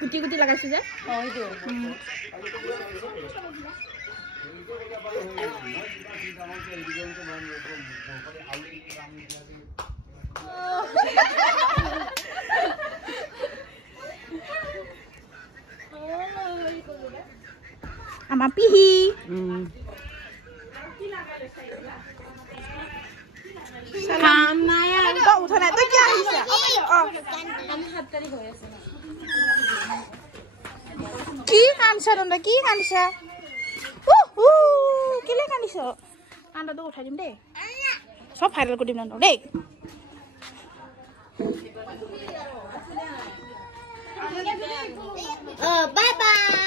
গুটি গুটি লাগাইছে যে আমাৰ পিহি সালাম নাই আৰু তো উঠা নাই তো কি আহিছে কি কানছা তন্দা কি কানছা কেলে কান্দিছ কান্দাটো উঠাই দিম দেই সব ভাইরাল কৰি দিম ন দেই bye bye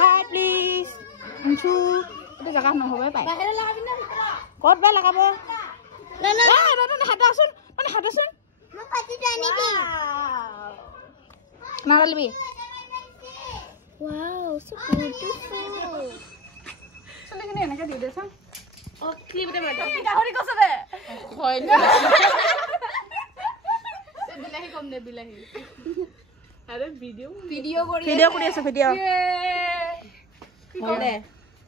Hi, please. Anju, itu jaga no hobe pai. বাহিৰ লগাবি না Kot ba lagabo. না না Mana hadasun? Mana hadasun? মই কাটি জানি কি Naralbi. wow so beautiful Sale kene enake di desan. oh clip de mata Gahori kose de. Hoy na. Bilahi kom ne bilahi. Are video kori ase video. बोले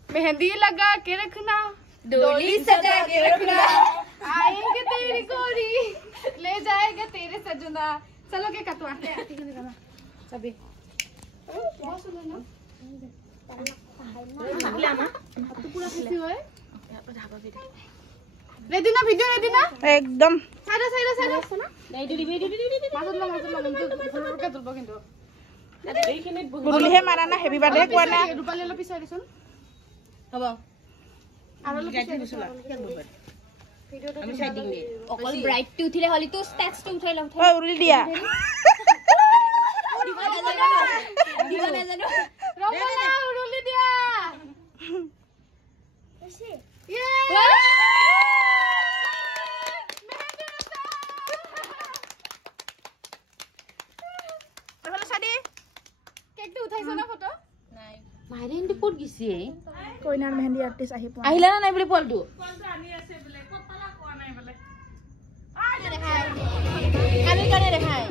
मेहंदी लगा के रखना डोली सजा के रखना आएंगे तेरी गोरी ले जाएगा तेरे सजना चलो के कटवा सभी रेडी ना वीडियो रेडी ना एकदम साइड साइड सुना কিন্তু বুলিহে মাৰা না হেভি বাদে কোৱা না ৰূপালী লপি চাইছন হ'ব আৰু লপি চাইছন আমি চাই দিম অকল ব্ৰাইট টু উঠিলে হলি তো স্ট্যাটস টু উঠাই লম ঐ উৰি দিয়া দিবানা জানো ৰমনা উৰি দিয়া ইয়ে মাইৰেন্দি পট গিছি কইনাৰ মেহেন্দি আৰ্টিষ্ট আহি পোৱা আহিলা নাই বুলি পলটো আনি আছে বলে কতলা কোৱা নাই বলে আমি কানে দেখাই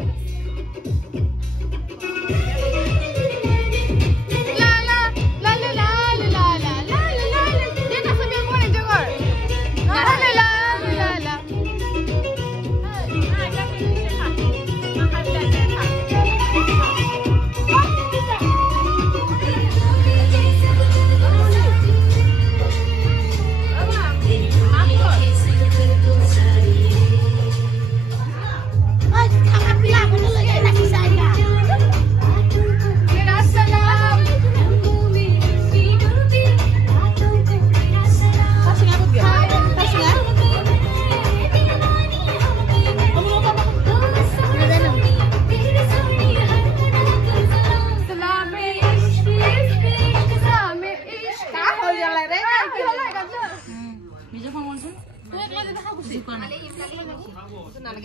লা লা লা লা লা লা লা লা লা দে না সবে কোন জগর লা লা লা লা লা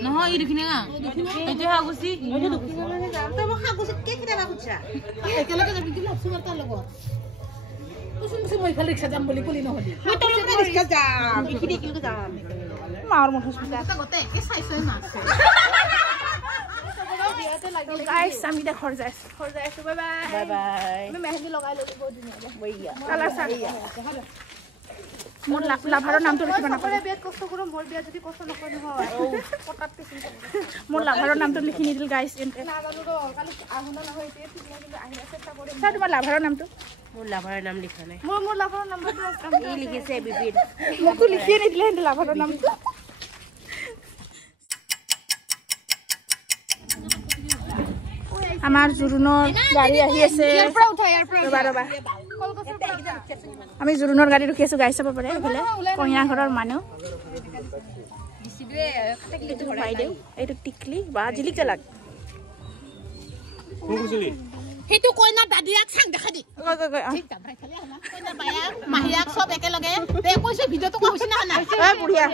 নহয় ই দেখিনে না এইটো হাগুছি তো মই হাগুছি কে কিটা হাগুছা একেলগে যাবি কি লাভ সুমাৰ তাৰ লগত তুই মই খালি ৰিক্সা যাম বুলি কলি নহলি মই তোৰ লগত ৰিক্সা যাম ইখিনি কিলো যাম মাৰ মন হস্পিটাল গতে কে চাইছই না গাইস আমি দে ঘৰ যাই আছো বাই বাই বাই আমি মেহেন্দি লগাই ললি বহুত ধুনীয়া বইয়া কালাৰ চাই মোৰ লাভাৰৰ নামটো লিখিব না কৰে বিয়াত কষ্ট কৰো মোৰ বিয়া যদি কষ্ট নকৰে নহয় পটাতে চিন্তা মোৰ লাভাৰৰ নামটো লিখি নিদিল গাইস এন্তে নাগালো ৰ কালি আহুনা নহয় তে ঠিক না কিন্তু আহিলা চেষ্টা কৰিম স্যাৰ তোমাৰ লাভাৰৰ নামটো মোৰ লাভাৰৰ নাম লিখা নাই মোৰ লাভাৰৰ নাম্বাৰটো ই লিখিছে বিপিন মোকো লিখিয়ে নিদিলে এন্তে লাভাৰৰ নামটো আমাৰ জুৰুনৰ গাড়ী আহি আছে ৰবা আমি জুৰুনৰ গাড়ী ৰখি আছো গাড়ী চাব পাৰে এফালে কইনা ঘৰৰ মানুহ এইটো টিকলি বা জিলিক জালাক হেতু কইনা দাদিয়াক চাং দেখা দি ঠিক তা ভাই খালি হলা কইনা বায়া মাহিয়াক সব একেলগে তে কৈছে ভিডিওটো কৈছ না না এ বুঢ়িয়া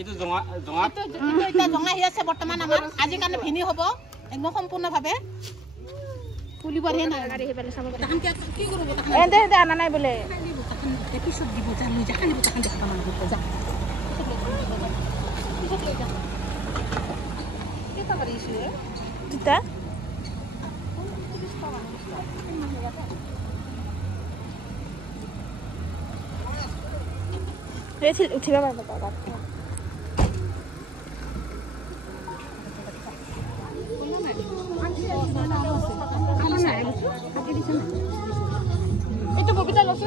এটো জঙা এটা জঙা হি আছে বৰ্তমান আমাৰ আজি কাৰণে ভিনি হ'ব একদম সম্পূৰ্ণভাৱে পুলি বঢ়িয়া না গাড়ী হেবালে চাব পাৰে তাহান কি কৰিব তাহান এন্তে আনা নাই বোলে এপিসোড দিব জানো জানি তাহান দেখা মানুহ যা দুটা উঠিব পাৰিব এইটো ববিতা লৈছে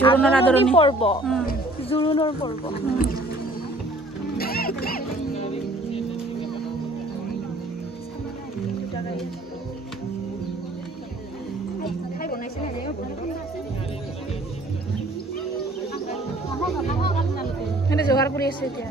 জোৰোণৰ আদৰণি পৰ্ব জোৰোণৰ পৰ্ব এনে যোগাৰ কৰি আছে এতিয়া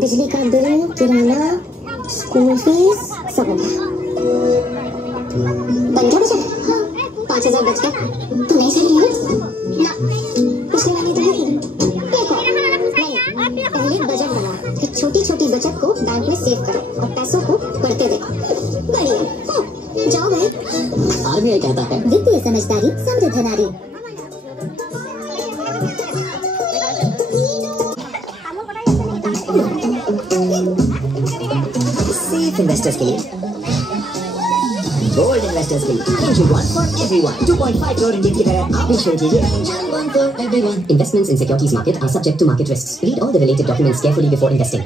बिजली का बिल, किराना, स्कूल फीस सब हो गया। बन गया बजट? हाँ, 5,000 बच गया। तू नहीं सही है ना? पिछले वाली तो नहीं। नहीं, पहले बजट बना, फिर छोटी-छोटी बचत को बैंक में सेव करो और पैसों को बढ़ते देखो। बढ़िया। हाँ, जाओ भाई। आरबीआई कहता है वित्तीय समझदारी समृद्ध नारी। इन्वेस्टर्स के लिए, गोल्ड इन्वेस्टर्स के लिए, Angel One for everyone, 2.5 crore Indian की तरह आप भी शुरू कीजिए Angel One for everyone. Investments in securities market are subject to market risks. Read all the related documents carefully before investing.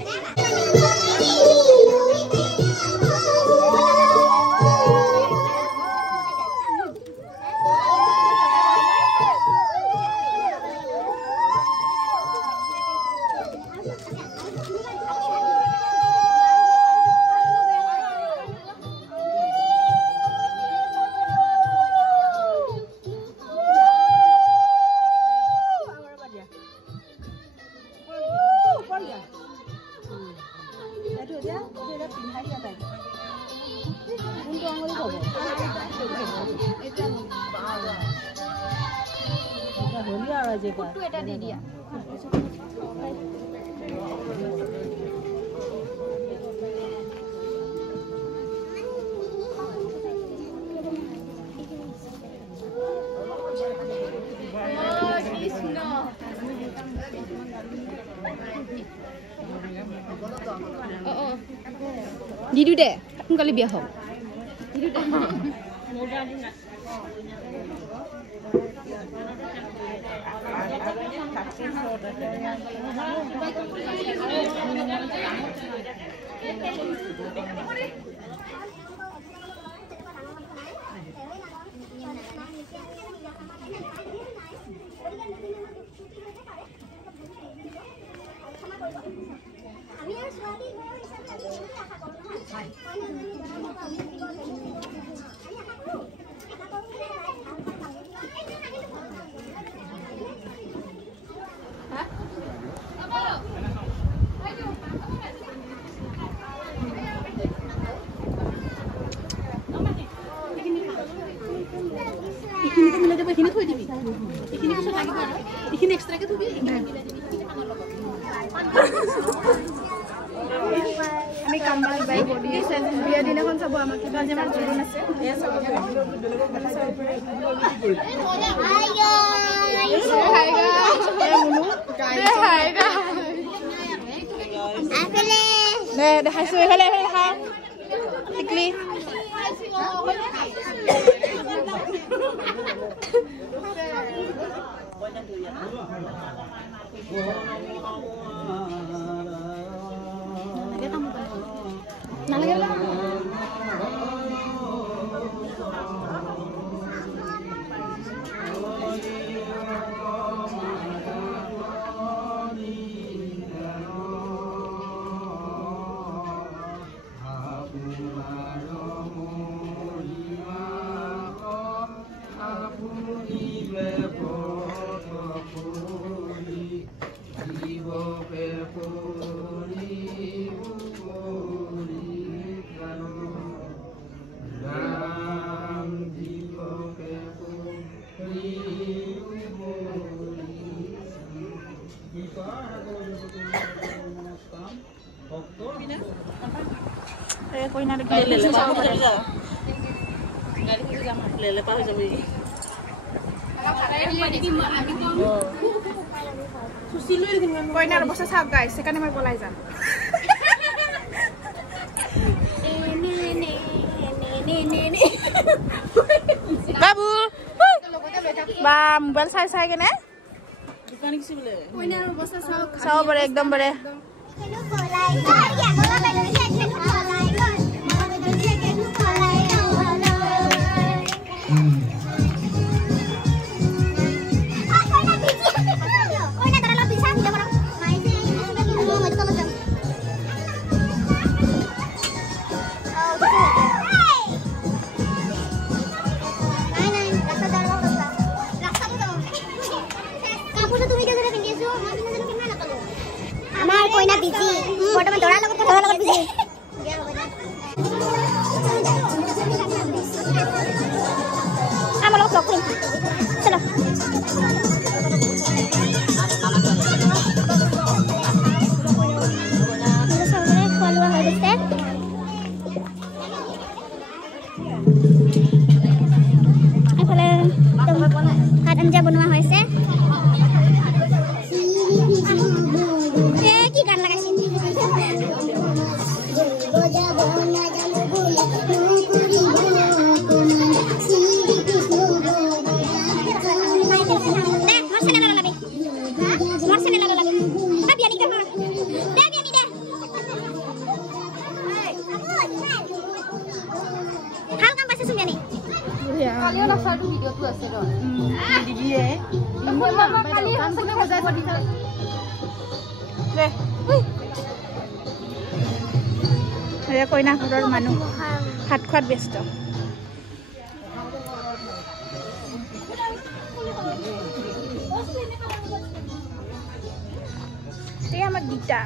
এটা দি দিয়া দি দিওঁ দে সোনকালে বিয়া হওক আমি কামবাল বাই বডি বিয়া দিনাখন চাব আমাক কিবা যে আমাৰ জুৰিন আছে এয়া চাব হাই গাইস হাই গাইস আপেলে নে দেখাইছো এফালে দেখা টিকলি कोई ना ले ले पार हो जा गाड़ी से जा ले ले पार हो जा भाई सुशील कोई ना बस साहब गाइस সেখানে মই বলাই যাম বাবু বা মোবাইল চাই চাই কেনে দোকান কিছি বলে कोई ना बस চাও বড় একদম বড় कोई ना बिजी फोटो में दौड़ा लगा बिजी हम लोग ब्लॉग करें चलो सामने फॉलो है देखते এফালে হাত আঞ্জা বনোৱা হৈছে কইনা ঘৰৰ মানুহ ভাত খোৱাত ব্যস্ত এই আমাৰ গীতা